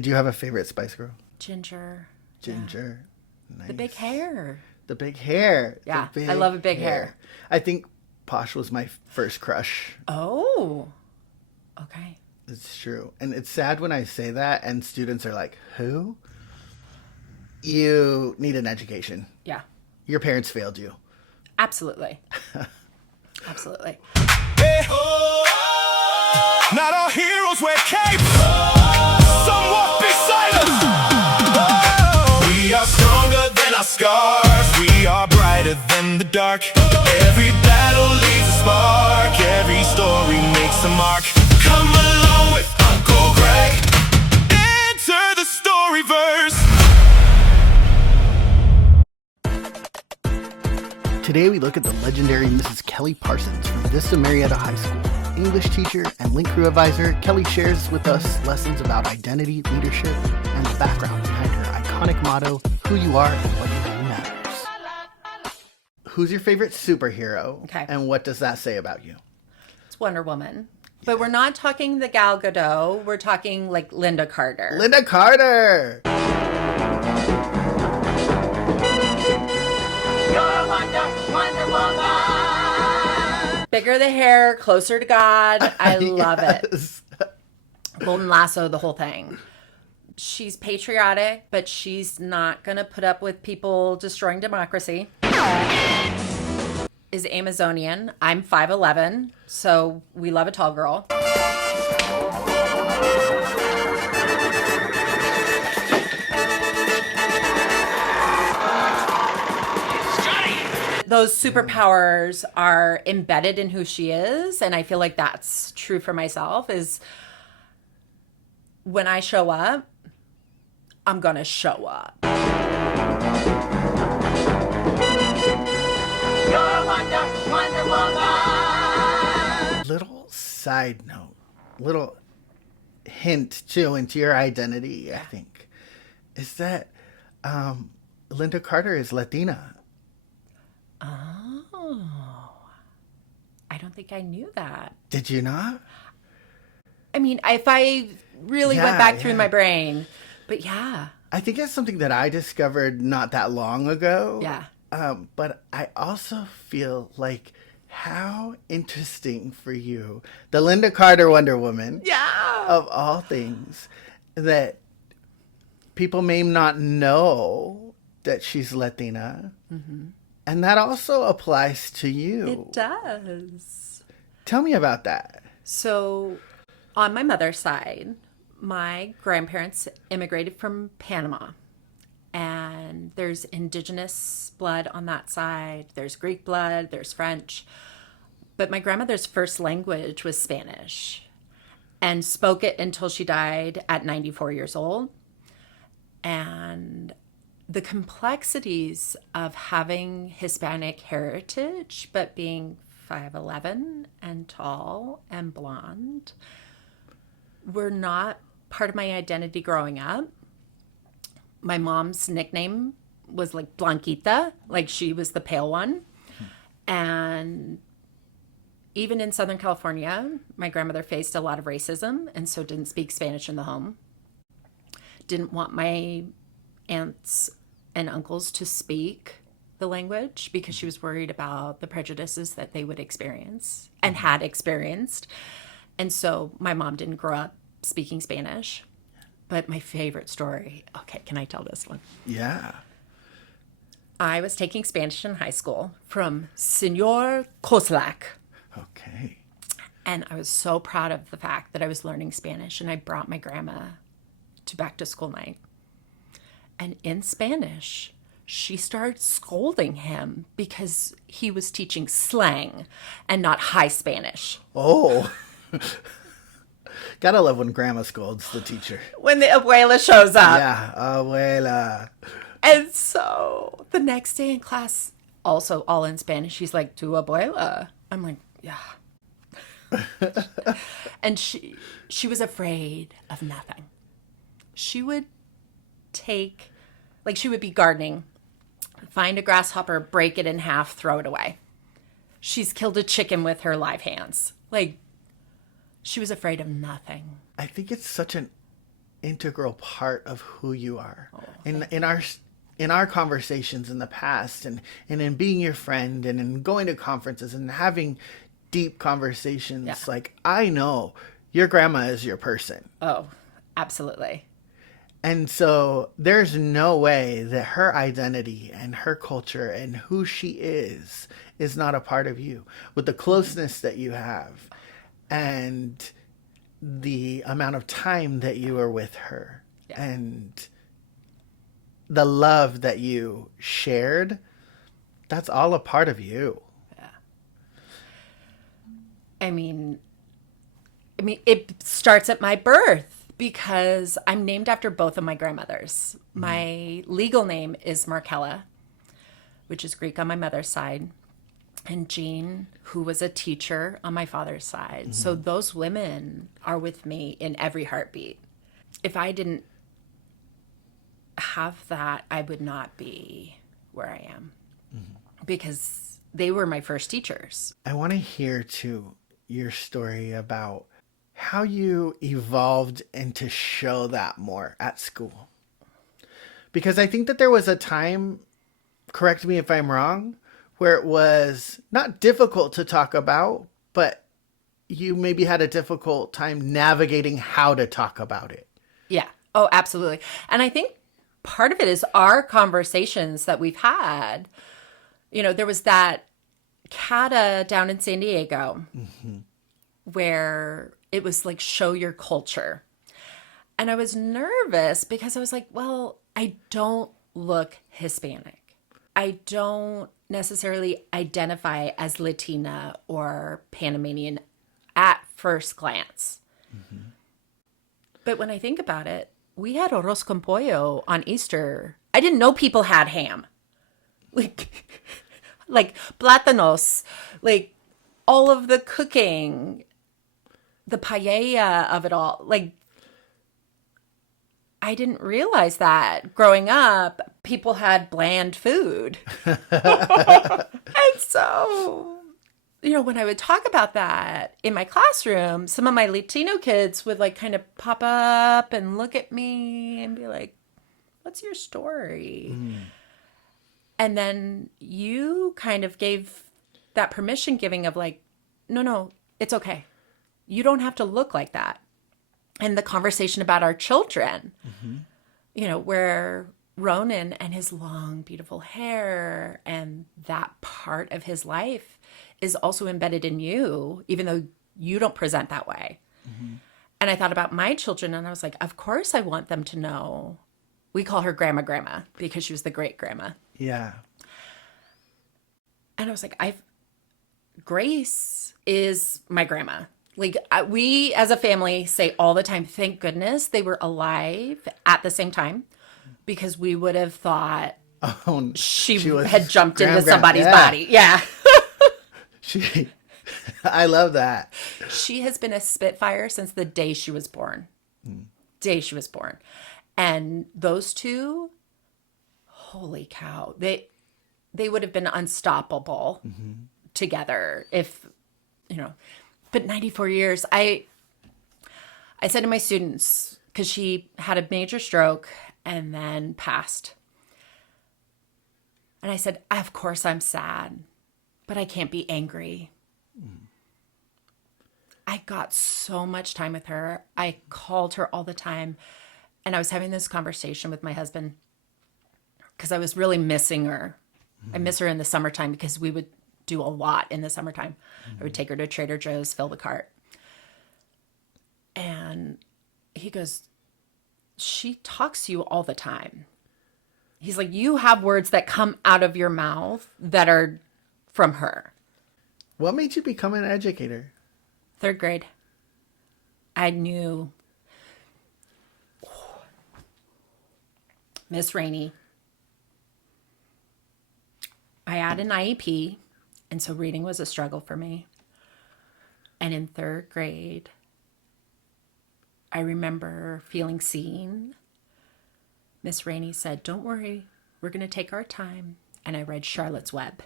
Do you have a favorite Spice Girl? Ginger. Ginger. Yeah. Nice. The big hair. The big hair. Yeah, The big I love a big hair. I think Posh was my first crush. Oh, okay. It's true. And it's sad when I say that and students are like, who? You need an education. Yeah. Your parents failed you. Absolutely. Absolutely. Hey, not all heroes wear capes. Some walk beside us. We are stronger than our scars. We are brighter than the dark. Every battle leaves a spark. Every story makes a mark. Come along with Uncle Greg. Enter the Storyverse. Today we look at the legendary Mrs. Kelly Parsons from Vista Marietta High School. English teacher and Link Crew advisor, Kelly shares with us lessons about identity, leadership, and the background behind her iconic motto, who you are and what you do matters. Who's your favorite superhero? Okay. And what does that say about you? It's Wonder Woman. But we're not talking the Gal Gadot. We're talking like Linda Carter. Linda Carter! Wonder Woman. Bigger the hair, closer to God. I love it. Golden Lasso, the whole thing. She's patriotic, but she's not going to put up with people destroying democracy. Is Amazonian. I'm 5'11", so we love a tall girl. Those superpowers are embedded in who she is, and I feel like that's true for myself, is when I show up, I'm gonna show up. You're Wonder Woman. Little side note, little hint too into your identity, I think, is that Linda Carter is Latina. Oh, I don't think I knew that. Did you not? I mean, if I really went back through my brain, but yeah. I think it's something that I discovered not that long ago. Yeah. But I also feel like how interesting for you, the Linda Carter Wonder Woman, of all things, that people may not know that she's Latina. Mm-hmm. And that also applies to you. It does. Tell me about that. So, on my mother's side, my grandparents immigrated from Panama. And there's indigenous blood on that side. There's Greek blood. There's French. But my grandmother's first language was Spanish. And spoke it until she died at 94 years old. And the complexities of having Hispanic heritage, but being 5'11" and tall and blonde, were not part of my identity growing up. My mom's nickname was like Blanquita, like she was the pale one. And even in Southern California, my grandmother faced a lot of racism and so didn't speak Spanish in the home. Didn't want my aunts and uncles to speak the language because she was worried about the prejudices that they would experience and had experienced. And so my mom didn't grow up speaking Spanish. But my favorite story, okay, can I tell this one? Yeah. I was taking Spanish in high school from Senor Koslak. Okay. And I was so proud of the fact that I was learning Spanish, and I brought my grandma to back to school night. And in Spanish, she started scolding him because he was teaching slang and not high Spanish. Oh. Gotta love when grandma scolds the teacher. When the abuela shows up. Yeah, abuela. And so the next day in class, also all in Spanish, she's like, "Tu abuela." I'm like, yeah. And she was afraid of nothing. She would take, like she would be gardening, find a grasshopper, break it in half, throw it away. She's killed a chicken with her live hands. Like, she was afraid of nothing. I think it's such an integral part of who you are. In our conversations in the past, and in being your friend, and in going to conferences and having deep conversations, like, I know your grandma is your person. Oh, absolutely. And so there's no way that her identity and her culture and who she is not a part of you. With the closeness that you have and the amount of time that you are with her and the love that you shared, that's all a part of you. Yeah. I mean, it starts at my birth because I'm named after both of my grandmothers. Mm-hmm. My legal name is Markella, which is Greek on my mother's side, and Jean, who was a teacher on my father's side. Mm-hmm. So those women are with me in every heartbeat. If I didn't have that, I would not be where I am, because they were my first teachers. I want to hear too your story about how you evolved and to show that more at school. Because I think that there was a time, correct me if I'm wrong, where it was not difficult to talk about, but you maybe had a difficult time navigating how to talk about it. Yeah. Oh, absolutely. And I think part of it is our conversations that we've had. You know, there was that CATA down in San Diego where it was like, show your culture. And I was nervous because I was like, well, I don't look Hispanic. I don't necessarily identify as Latina or Panamanian at first glance. Mm-hmm. But when I think about it, we had arroz con pollo on Easter. I didn't know people had ham. Like plátanos, like all of the cooking, the paella of it all. Like, I didn't realize that growing up, people had bland food. And so, you know, when I would talk about that in my classroom, some of my Latino kids would like kind of pop up and look at me and be like, what's your story? Mm. And then you kind of gave that permission giving of like, no, it's okay. You don't have to look like that. And the conversation about our children, you know, where Ronan and his long, beautiful hair and that part of his life is also embedded in you, even though you don't present that way. Mm-hmm. And I thought about my children and I was like, of course I want them to know. We call her grandma because she was the great grandma. Yeah. And I was like, Grace is my grandma. Like, we as a family say all the time, thank goodness they were alive at the same time, because we would have thought she had jumped into somebody's body. Yeah. I love that. She has been a Spitfire since the day she was born. Day she was born. And those two, holy cow, they would have been unstoppable together if, you know. But 94 years, I said to my students, because she had a major stroke and then passed. And I said, of course I'm sad, but I can't be angry. I got so much time with her. I called her all the time. And I was having this conversation with my husband because I was really missing her. I miss her in the summertime because we would do a lot in the summertime. I would take her to Trader Joe's, fill the cart. And he goes, she talks to you all the time. He's like, you have words that come out of your mouth that are from her. What made you become an educator? 3rd grade. I knew Miss Rainey. I had an IEP. And so reading was a struggle for me. And in 3rd grade, I remember feeling seen. Miss Rainey said, don't worry, we're going to take our time. And I read Charlotte's Web.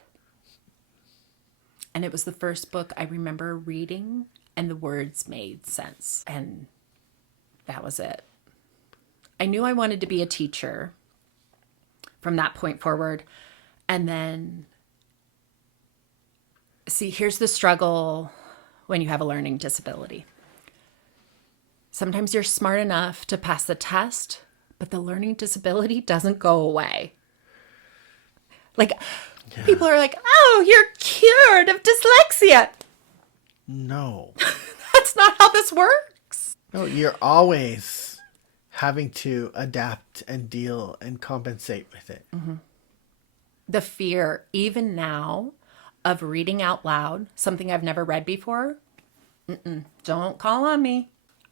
And it was the first book I remember reading, and the words made sense. And that was it. I knew I wanted to be a teacher from that point forward. And then, see, here's the struggle when you have a learning disability. Sometimes you're smart enough to pass the test, but the learning disability doesn't go away. Like, people are like, oh, you're cured of dyslexia. No. That's not how this works. No, you're always having to adapt and deal and compensate with it. Mm-hmm. The fear, even now, of reading out loud, something I've never read before, don't call on me.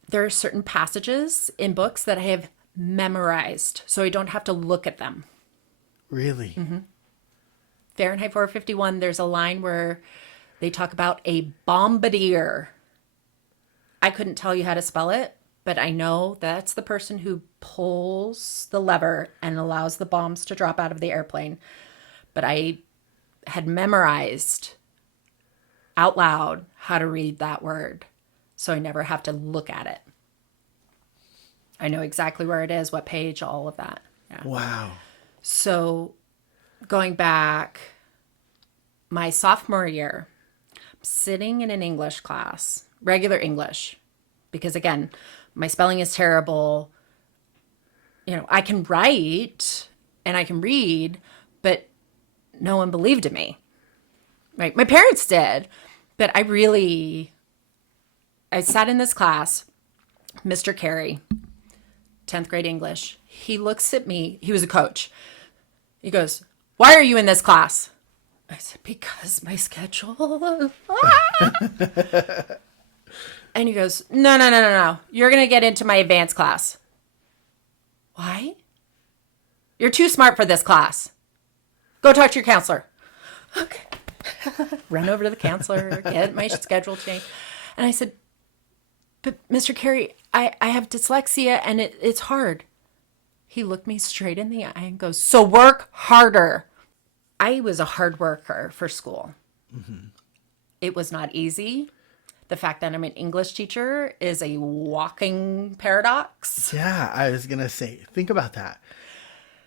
There are certain passages in books that I have memorized, so I don't have to look at them. Really? Mm-hmm. Fahrenheit 451, there's a line where they talk about a bombardier. I couldn't tell you how to spell it, but I know that's the person who pulls the lever and allows the bombs to drop out of the airplane. But I had memorized out loud how to read that word, so I never have to look at it. I know exactly where it is, what page, all of that. Yeah. Wow. So going back, my sophomore year, sitting in an English class, regular English, because again, my spelling is terrible. You know, I can write and I can read, but no one believed in me, right? My parents did, but I sat in this class, Mr. Carey, 10th grade English. He looks at me. He was a coach. He goes, why are you in this class? I said, because my schedule. And he goes, no. You're going to get into my advanced class. Why? You're too smart for this class. Go talk to your counselor. Okay. Run over to the counselor, get my schedule changed. And I said, but Mr. Carey, I have dyslexia and it's hard. He looked me straight in the eye and goes, so work harder. I was a hard worker for school. Mm-hmm. It was not easy. The fact that I'm an English teacher is a walking paradox. Yeah, I was going to say, think about that.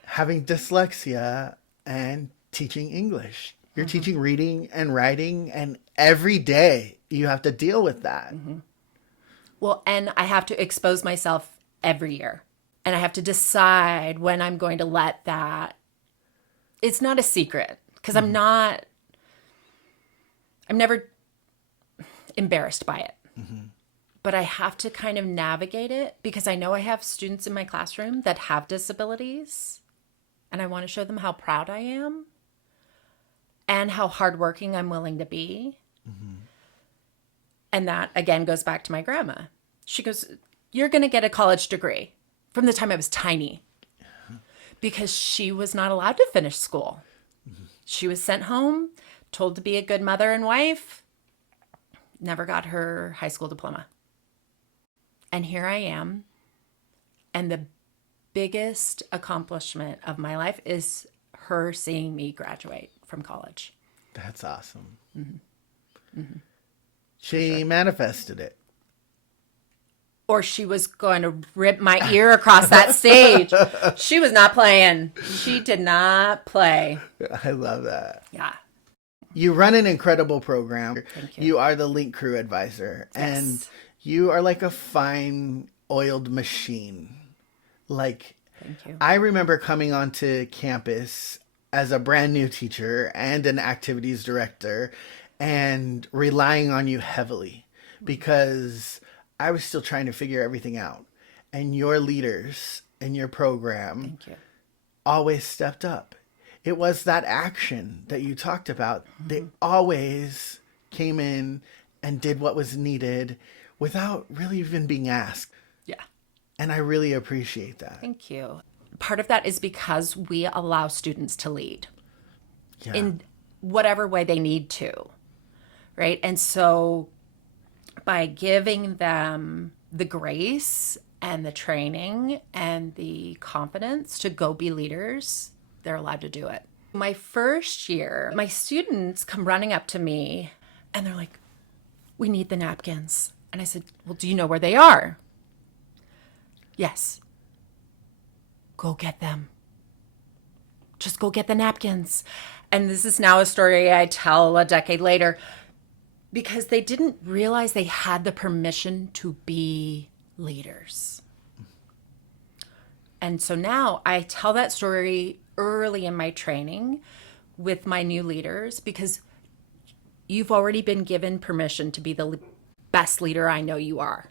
Having dyslexia and teaching English. You're teaching reading and writing, and every day you have to deal with that. Mm-hmm. Well, and I have to expose myself every year. And I have to decide when I'm going to let that. It's not a secret, because I'm never embarrassed by it. Mm-hmm. But I have to kind of navigate it, because I know I have students in my classroom that have disabilities, and I want to show them how proud I am and how hardworking I'm willing to be. Mm-hmm. And that, again, goes back to my grandma. She goes, you're going to get a college degree, from the time I was tiny, because she was not allowed to finish school. Mm-hmm. She was sent home, told to be a good mother and wife, never got her high school diploma. And here I am. And the biggest accomplishment of my life is her seeing me graduate from college. That's awesome. Mm-hmm. Mm-hmm. She manifested it. Or she was going to rip my ear across that stage. She was not playing. She did not play. I love that. Yeah. You run an incredible program. Thank you. You are the Link Crew advisor. Yes. And you are like a fine oiled machine. Like, thank you. I remember coming onto campus as a brand new teacher and an activities director and relying on you heavily because I was still trying to figure everything out. And your leaders in your program Thank you. always stepped up. It was that action that you talked about. Mm-hmm. They always came in and did what was needed without really even being asked. Yeah. And I really appreciate that. Thank you. Part of that is because we allow students to lead in whatever way they need to, right? And so by giving them the grace and the training and the confidence to go be leaders, they're allowed to do it. My first year, my students come running up to me and they're like, we need the napkins. And I said, well, do you know where they are? Yes. go get them. Just go get the napkins. And this is now a story I tell a decade later because they didn't realize they had the permission to be leaders. And so now I tell that story early in my training with my new leaders because you've already been given permission to be the best leader I know you are.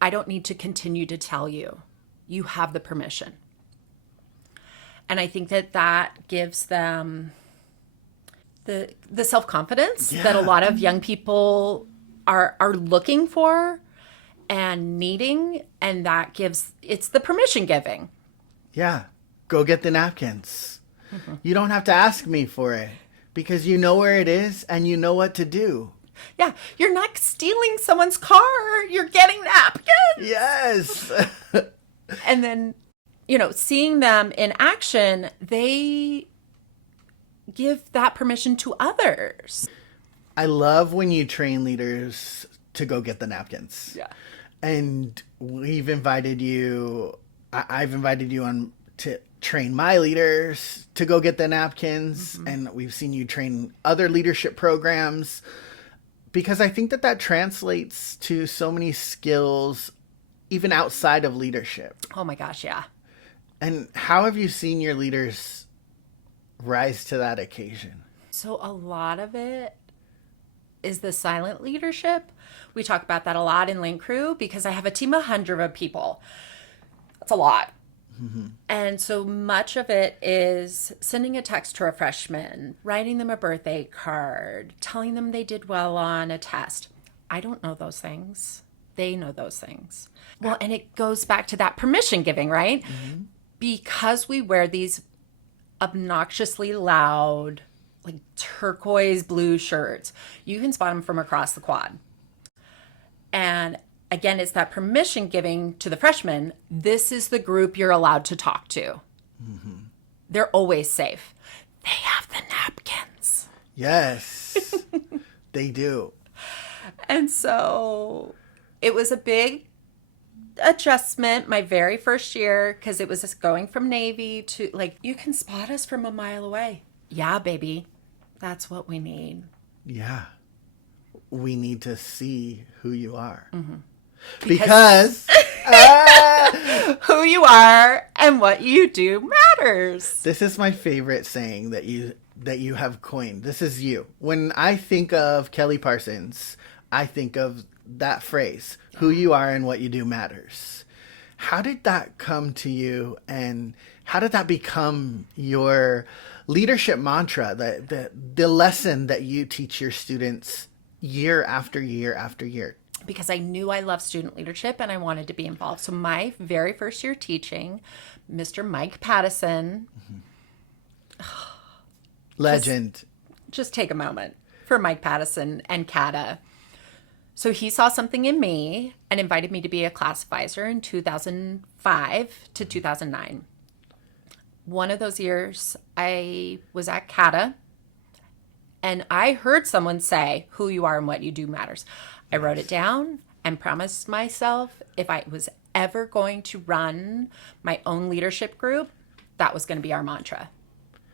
I don't need to continue to tell you. You have the permission. And I think that gives them the self-confidence that a lot of young people are looking for and needing. And it's the permission giving. Yeah. Go get the napkins. Mm-hmm. You don't have to ask me for it because you know where it is and you know what to do. Yeah. You're not stealing someone's car. You're getting napkins. Yes. And then, seeing them in action, they give that permission to others. I love when you train leaders to go get the napkins. Yeah. And I've invited you on to train my leaders to go get the napkins. Mm-hmm. And we've seen you train other leadership programs because I think that translates to so many skills even outside of leadership. Oh my gosh, yeah. And how have you seen your leaders rise to that occasion? So a lot of it is the silent leadership. We talk about that a lot in Link Crew because I have a team of 100 people. That's a lot. Mm-hmm. And so much of it is sending a text to a freshman, writing them a birthday card, telling them they did well on a test. I don't know those things. They know those things. Well, and it goes back to that permission giving, right? Mm-hmm. Because we wear these obnoxiously loud, like turquoise blue shirts, you can spot them from across the quad. And again, it's that permission giving to the freshmen. This is the group you're allowed to talk to. Mm-hmm. They're always safe. They have the napkins. Yes, they do. And so it was a big adjustment my very first year because it was just going from Navy to you can spot us from a mile away. Yeah, baby. That's what we need. Yeah. We need to see who you are. Mm-hmm. Because who you are and what you do matters. This is my favorite saying that you have coined. This is you. When I think of Kelly Parsons, I think of that phrase, who you are and what you do matters. How did that come to you and how did that become your leadership mantra, the lesson that you teach your students year after year after year? Because I knew I loved student leadership and I wanted to be involved. So my very first year teaching, Mr. Mike Pattison. Mm-hmm. Legend. Just take a moment for Mike Pattison and Kata. So he saw something in me and invited me to be a class advisor in 2005 to 2009. One of those years, I was at Kata, and I heard someone say, who you are and what you do matters. I wrote it down and promised myself if I was ever going to run my own leadership group, that was going to be our mantra.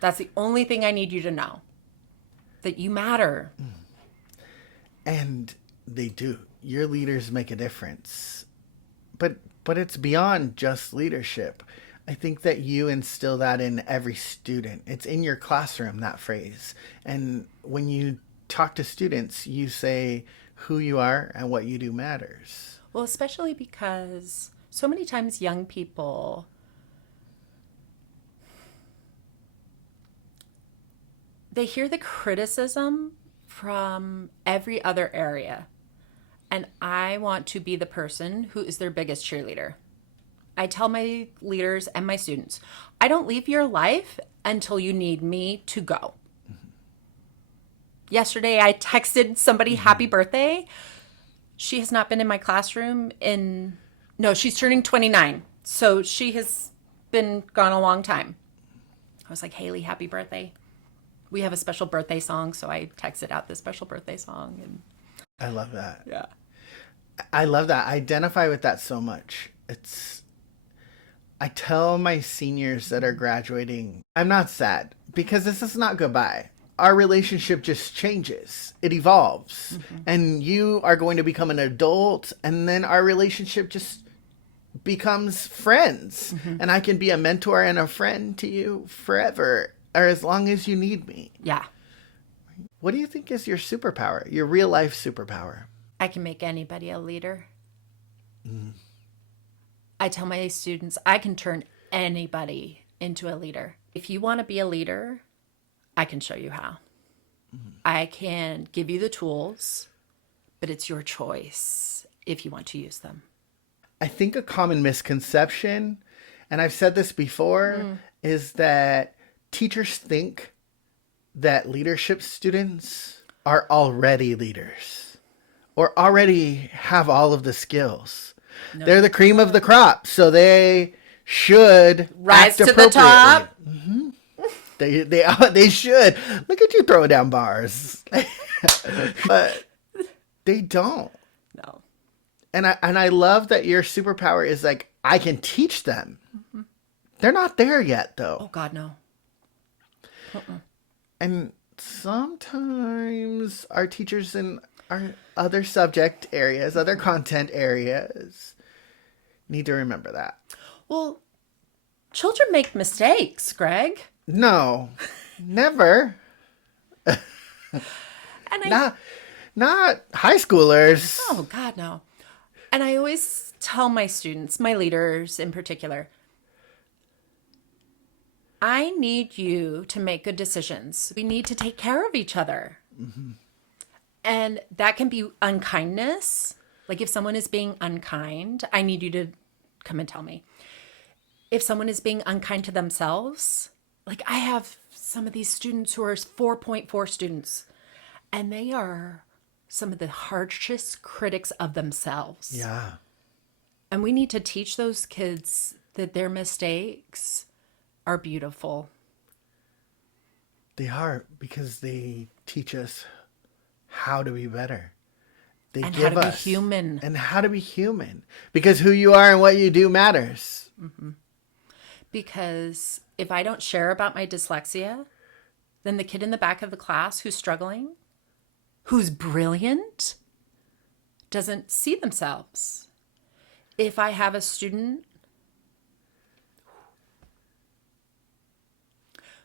That's the only thing I need you to know, that you matter. And they do. Your leaders make a difference. But it's beyond just leadership. I think that you instill that in every student. It's in your classroom, that phrase. And when you talk to students, you say who you are and what you do matters. Well, especially because so many times young people they hear the criticism from every other area. And I want to be the person who is their biggest cheerleader. I tell my leaders and my students, I don't leave your life until you need me to go. Mm-hmm. Yesterday, I texted somebody happy birthday. She has not been in my classroom she's turning 29. So she has been gone a long time. I was like, Haley, happy birthday. We have a special birthday song. So I texted out this special birthday song. And I love that. Yeah. I love that. I identify with that so much. I tell my seniors that are graduating, I'm not sad because this is not goodbye. Our relationship just changes. It evolves. And you are going to become an adult, and then our relationship just becomes friends. And I can be a mentor and a friend to you forever, or as long as you need me. Yeah. What do you think is your superpower, your real life superpower? I can make anybody a leader. I tell my students, I can turn anybody into a leader. If you want to be a leader, I can show you how. I can give you the tools, but it's your choice if you want to use them. I think a common misconception, and I've said this before, is that teachers think that leadership students are already leaders or already have all of the skills. No. They're the cream of the crop, so they should rise to the top. They should. Look at you throwing down bars. But they don't. No. And I love that your superpower is like, I can teach them. They're not there yet, though. Oh, God, no. And sometimes our teachers in our other subject areas, other content areas, need to remember that. Well, children make mistakes, Greg. No, never. And not high schoolers. Oh, God, no. And I always tell my students, my leaders in particular, I need you to make good decisions. We need to take care of each other. And that can be unkindness. Like if someone is being unkind, I need you to come and tell me. If someone is being unkind to themselves, like I have some of these students who are 4.4 students, and they are some of the harshest critics of themselves. Yeah. And we need to teach those kids that their mistakes are beautiful. They are, because they teach us how to be better. They and give how to us be human. And how to be human. Because who you are and what you do matters. Because if I don't share about my dyslexia, then the kid in the back of the class who's struggling, who's brilliant, doesn't see themselves. If I have a student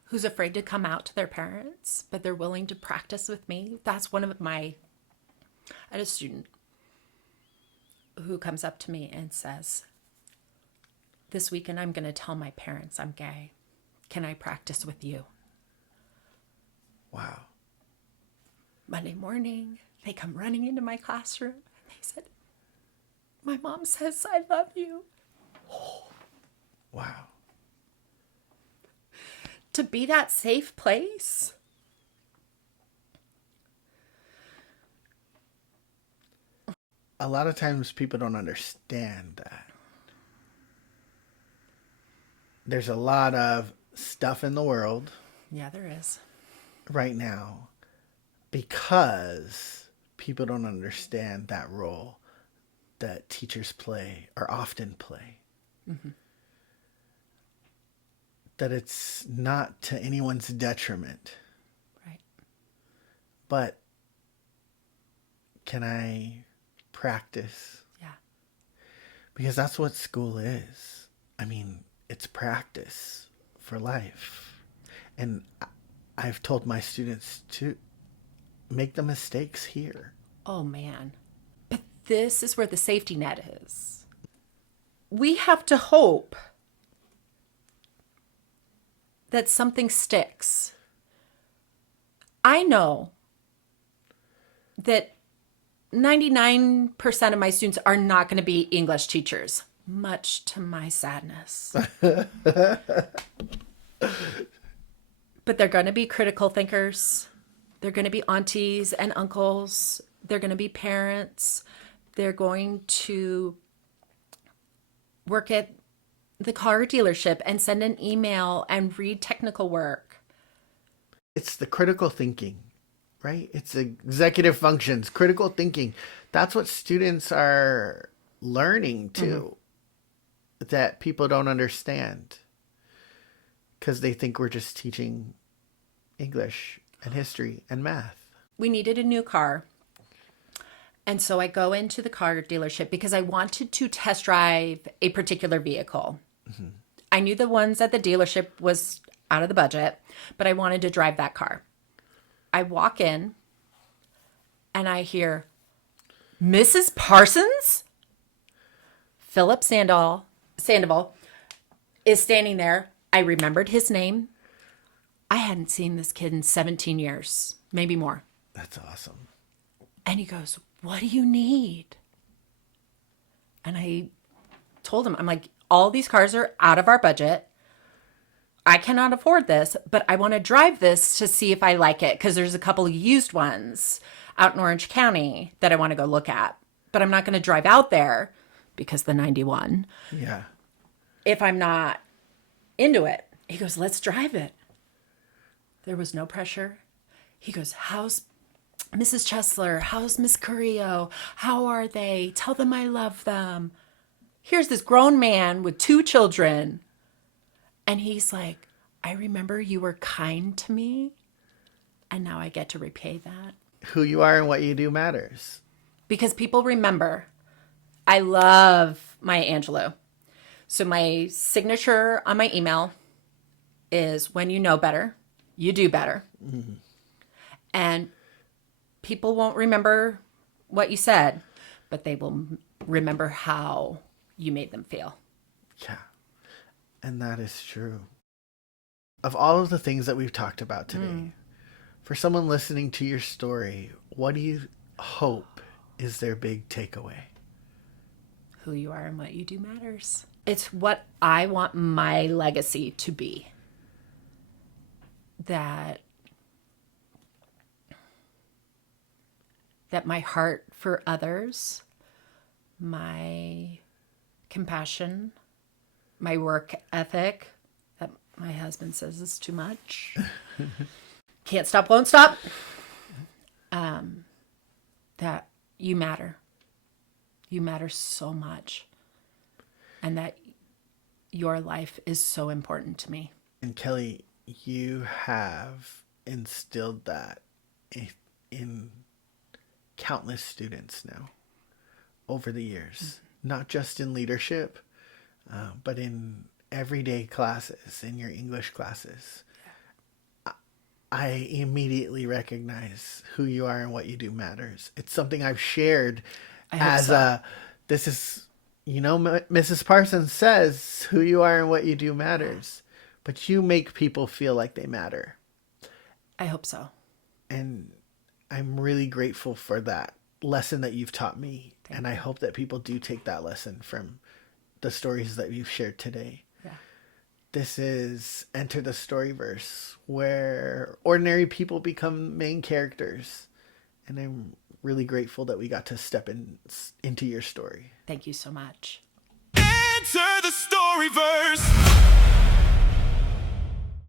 who's afraid to come out to their parents, but they're willing to practice with me, that's one of my... I had a student who comes up to me and says, this weekend I'm going to tell my parents I'm gay. Can I practice with you? Wow. Monday morning, they come running into my classroom and they said, my mom says I love you. Wow. To be that safe place. A lot of times people don't understand that. There's a lot of stuff in the world. Yeah, there is. Right now, because people don't understand that role that teachers play or often play. That it's not to anyone's detriment. Right. But can I practice? Yeah. Because that's what school is. I mean, it's practice for life. And I've told my students to make the mistakes here. Oh, man. But this is where the safety net is. We have to hope that something sticks. I know that 99% of my students are not going to be English teachers, much to my sadness. But they're going to be critical thinkers. They're going to be aunties and uncles. They're going to be parents. They're going to work at the car dealership and send an email and read technical work. It's the critical thinking, right? It's executive functions, critical thinking. That's what students are learning too. that people don't understand because they think we're just teaching English and history and math. We needed a new car. And so I go into the car dealership because I wanted to test drive a particular vehicle. Mm-hmm. I knew the ones at the dealership was out of the budget, but I wanted to drive that car. I walk in and I hear, Mrs. Parsons? Philip Sandoval is standing there. I remembered his name. I hadn't seen this kid in 17 years, maybe more. That's awesome. And he goes, what do you need? And I told him, I'm like, all these cars are out of our budget. I cannot afford this, but I want to drive this to see if I like it because there's a couple of used ones out in Orange County that I want to go look at. But I'm not going to drive out there because the 91. Yeah. If I'm not into it. He goes, let's drive it. There was no pressure. He goes, how's Mrs. Chesler? How's Miss Carrillo? How are they? Tell them I love them. Here's this grown man with 2 children. And he's like, I remember you were kind to me. And now I get to repay that. Who you are and what you do matters. Because people remember. I love Maya Angelou. So my signature on my email is when you know better, you do better. Mm-hmm. And people won't remember what you said, but they will remember how you made them feel. Yeah. And that is true. Of all of the things that we've talked about today, for someone listening to your story, what do you hope is their big takeaway? Who you are and what you do matters. It's what I want my legacy to be. That my heart for others, my compassion, my work ethic, that my husband says is too much. Can't stop, won't stop. That you matter. You matter so much. And that your life is so important to me. And Kelly, you have instilled that in countless students now over the years, not just in leadership, but in everyday classes, in your English classes. I immediately recognize who you are and what you do matters. It's something I've shared this is, Mrs. Parsons says who you are and what you do matters, but you make people feel like they matter. I hope so. And I'm really grateful for that lesson that you've taught me. And I hope that people do take that lesson from the stories that you've shared today. Yeah. This is Enter the Storyverse, where ordinary people become main characters. And I'm really grateful that we got to step into your story. Thank you so much. Enter the Storyverse.